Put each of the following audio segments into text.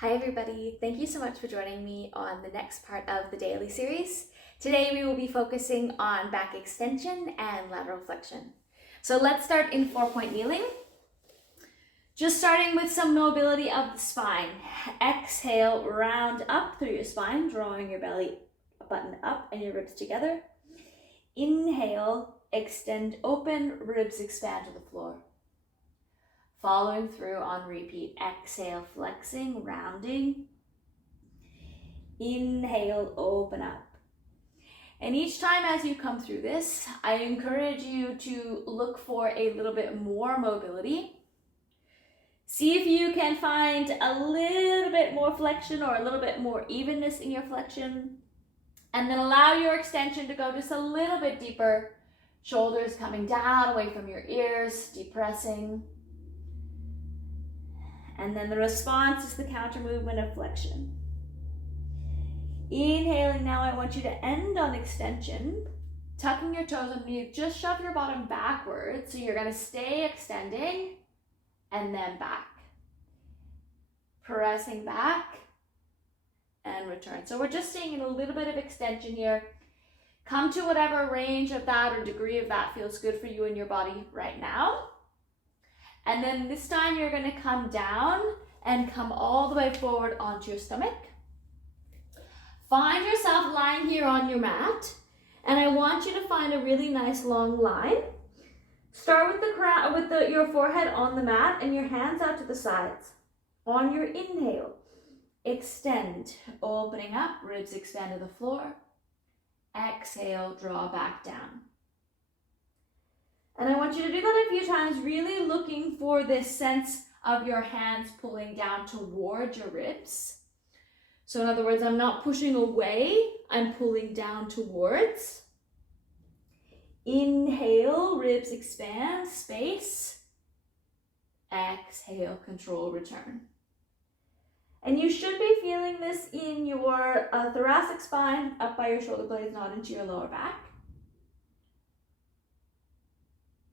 Hi everybody, thank you so much for joining me on the next part of the daily series. Today we will be focusing on back extension and lateral flexion. So let's start in 4-point kneeling. Just starting with some mobility of the spine. Exhale, round up through your spine, drawing your belly button up and your ribs together. Inhale, extend open, ribs expand to the floor. Following through on repeat. Exhale, flexing, rounding. Inhale, open up. And each time as you come through this, I encourage you to look for a little bit more mobility. See if you can find a little bit more flexion or a little bit more evenness in your flexion. And then allow your extension to go just a little bit deeper. Shoulders coming down away from your ears, depressing. And then the response is the counter movement of flexion. Inhaling, now I want you to end on extension, tucking your toes underneath, just shove your bottom backwards. So you're gonna stay extending and then back. Pressing back and return. So we're just staying in a little bit of extension here. Come to whatever range of that or degree of that feels good for you and your body right now. And then this time you're gonna come down and come all the way forward onto your stomach. Find yourself lying here on your mat, and I want you to find a really nice long line. Start with your forehead on the mat and your hands out to the sides. On your inhale, extend, opening up, ribs expand to the floor. Exhale, draw back down. And I want you to do that a few times, really looking for this sense of your hands pulling down toward your ribs. So in other words, I'm not pushing away, I'm pulling down towards. Inhale, ribs expand, space. Exhale, control, return. And you should be feeling this in your thoracic spine, up by your shoulder blades, not into your lower back.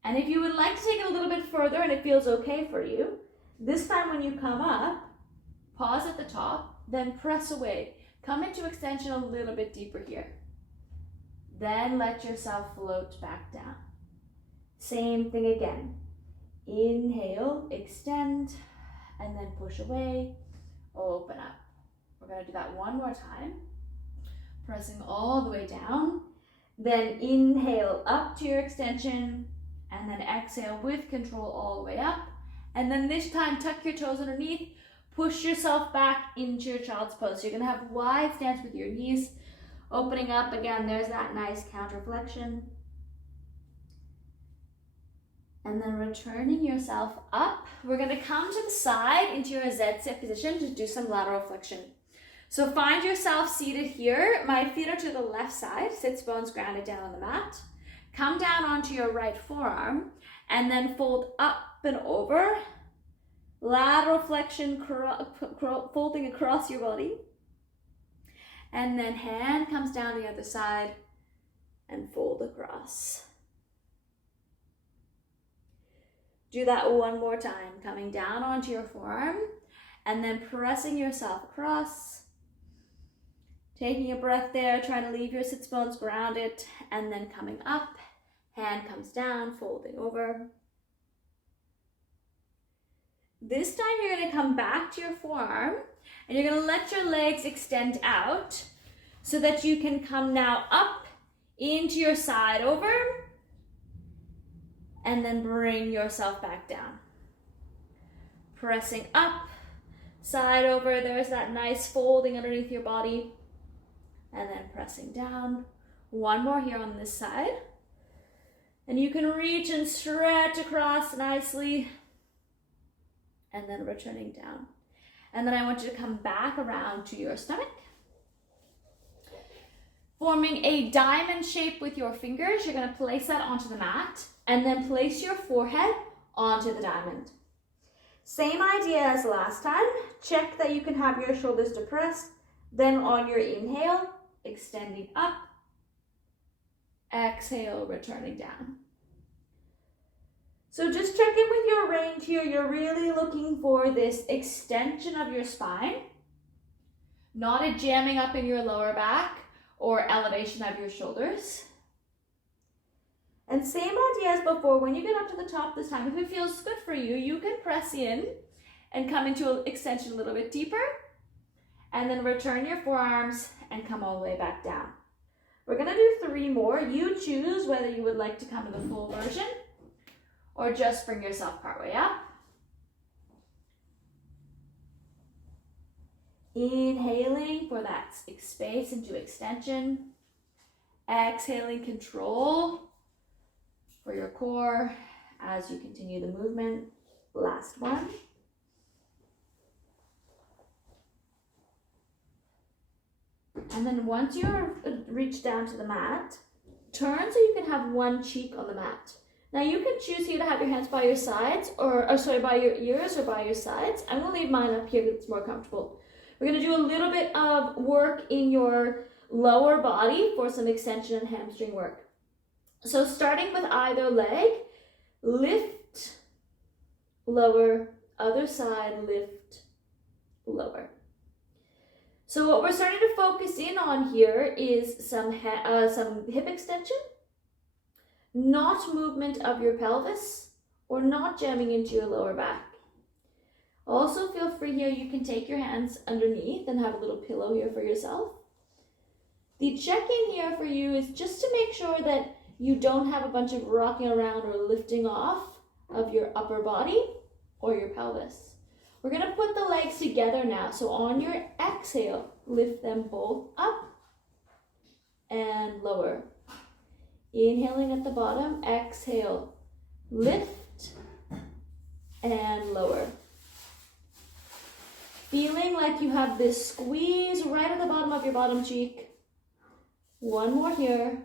And if you would like to take it a little bit further and it feels okay for you, this time when you come up, pause at the top, then press away. Come into extension a little bit deeper here. Then let yourself float back down. Same thing again. Inhale, extend, and then push away, open up. We're gonna do that one more time. Pressing all the way down. Then inhale up to your extension, and then exhale with control all the way up. And then this time, tuck your toes underneath, push yourself back into your child's pose. So you're gonna have wide stance with your knees opening up. Again, there's that nice counter flexion. And then returning yourself up. We're gonna come to the side into your Z-sit position to do some lateral flexion. So find yourself seated here. My feet are to the left side, sits bones grounded down on the mat. Come down onto your right forearm and then fold up and over. Lateral flexion, folding across your body. And then hand comes down the other side and fold across. Do that one more time, coming down onto your forearm and then pressing yourself across. Taking a breath there, trying to leave your sits bones grounded, and then coming up, hand comes down, folding over. This time you're gonna come back to your forearm and you're gonna let your legs extend out so that you can come now up into your side over and then bring yourself back down. Pressing up, side over, there's that nice folding underneath your body. And then pressing down. One more here on this side. And you can reach and stretch across nicely. And then returning down. And then I want you to come back around to your stomach. Forming a diamond shape with your fingers, you're gonna place that onto the mat and then place your forehead onto the diamond. Same idea as last time. Check that you can have your shoulders depressed. Then on your inhale, extending up, exhale, returning down. So just check in with your range here. You're really looking for this extension of your spine not a jamming up in your lower back or elevation of your shoulders. And same idea as before, when you get up to the top this time, if it feels good for you, you can press in and come into an extension a little bit deeper, and then return your forearms and come all the way back down. We're gonna do 3 more. You choose whether you would like to come to the full version or just bring yourself partway up. Inhaling for that space into extension. Exhaling control for your core as you continue the movement. Last one. And then once you're reached down to the mat, turn so you can have one cheek on the mat. Now you can choose here to have your hands by your sides, by your ears or by your sides. I'm gonna leave mine up here because it's more comfortable. We're gonna do a little bit of work in your lower body for some extension and hamstring work. So starting with either leg, lift, lower, other side, lift, lower. So what we're starting to focus in on here is some hip extension, not movement of your pelvis, or not jamming into your lower back. Also feel free here, you can take your hands underneath and have a little pillow here for yourself. The check-in here for you is just to make sure that you don't have a bunch of rocking around or lifting off of your upper body or your pelvis. We're gonna put the legs together now. So on your exhale, lift them both up and lower. Inhaling at the bottom, exhale, lift and lower. Feeling like you have this squeeze right at the bottom of your bottom cheek. One more here.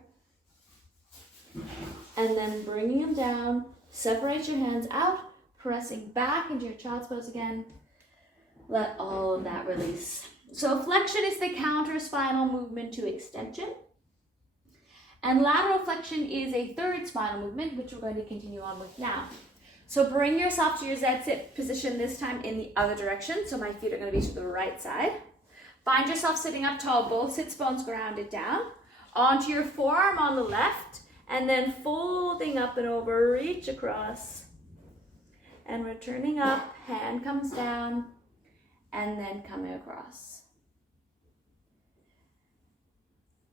And then bringing them down, separate your hands out, pressing back into your child's pose again. Let all of that release. So flexion is the counter spinal movement to extension. And lateral flexion is a third spinal movement, which we're going to continue on with now. So bring yourself to your Z-sit position, this time in the other direction. So my feet are going to be to the right side. Find yourself sitting up tall, both sits bones grounded down. Onto your forearm on the left, and then folding up and over, reach across. And returning up, hand comes down, and then coming across.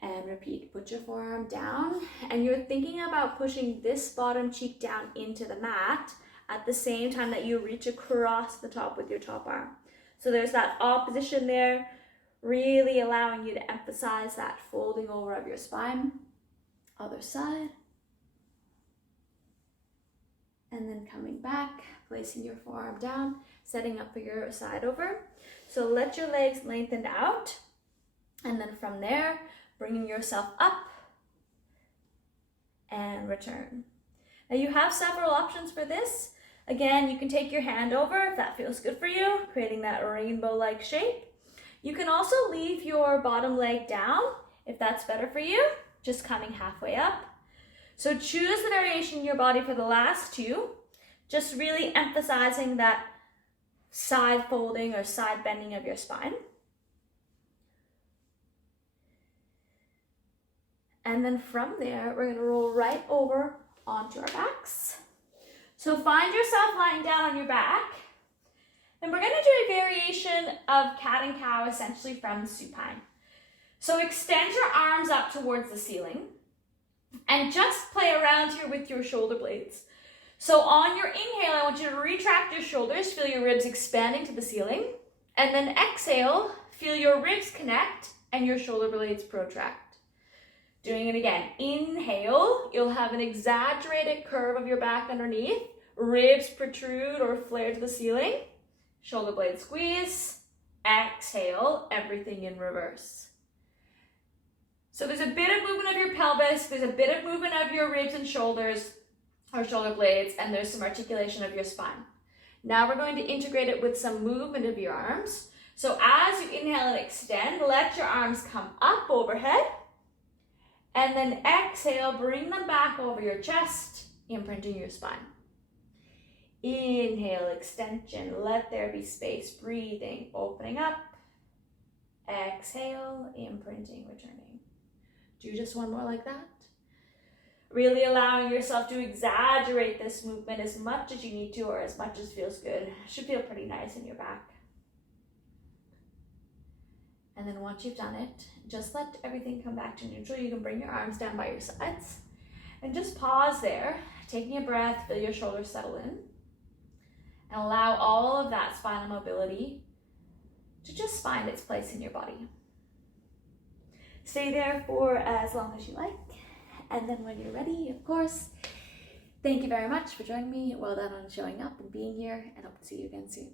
And repeat, put your forearm down, and you're thinking about pushing this bottom cheek down into the mat at the same time that you reach across the top with your top arm. So there's that opposition there, really allowing you to emphasize that folding over of your spine. Other side. And then coming back, placing your forearm down, setting up for your side over. So let your legs lengthen out. And then from there, bringing yourself up and return. Now you have several options for this. Again, you can take your hand over if that feels good for you, creating that rainbow-like shape. You can also leave your bottom leg down if that's better for you, just coming halfway up. So choose the variation in your body for the last two, just really emphasizing that side folding or side bending of your spine. And then from there, we're gonna roll right over onto our backs. So find yourself lying down on your back, and we're gonna do a variation of cat and cow, essentially from supine. So extend your arms up towards the ceiling, and just play around here with your shoulder blades. So on your inhale, I want you to retract your shoulders, feel your ribs expanding to the ceiling, and then exhale, feel your ribs connect and your shoulder blades protract. Doing it again. Inhale, you'll have an exaggerated curve of your back underneath. Ribs protrude or flare to the ceiling. Shoulder blade squeeze. Exhale, everything in reverse. So there's a bit of movement of your pelvis, there's a bit of movement of your ribs and shoulders, or shoulder blades, and there's some articulation of your spine. Now we're going to integrate it with some movement of your arms. So as you inhale and extend, let your arms come up overhead. And then exhale, bring them back over your chest, imprinting your spine. Inhale, extension, let there be space, breathing, opening up. Exhale, imprinting, returning. Do just one more like that. Really allowing yourself to exaggerate this movement as much as you need to, or as much as feels good. It should feel pretty nice in your back. And then once you've done it, just let everything come back to neutral. You can bring your arms down by your sides and just pause there, taking a breath, feel your shoulders settle in, and allow all of that spinal mobility to just find its place in your body. Stay there for as long as you like, and then when you're ready, of course, thank you very much for joining me. Well done on showing up and being here, and hope to see you again soon.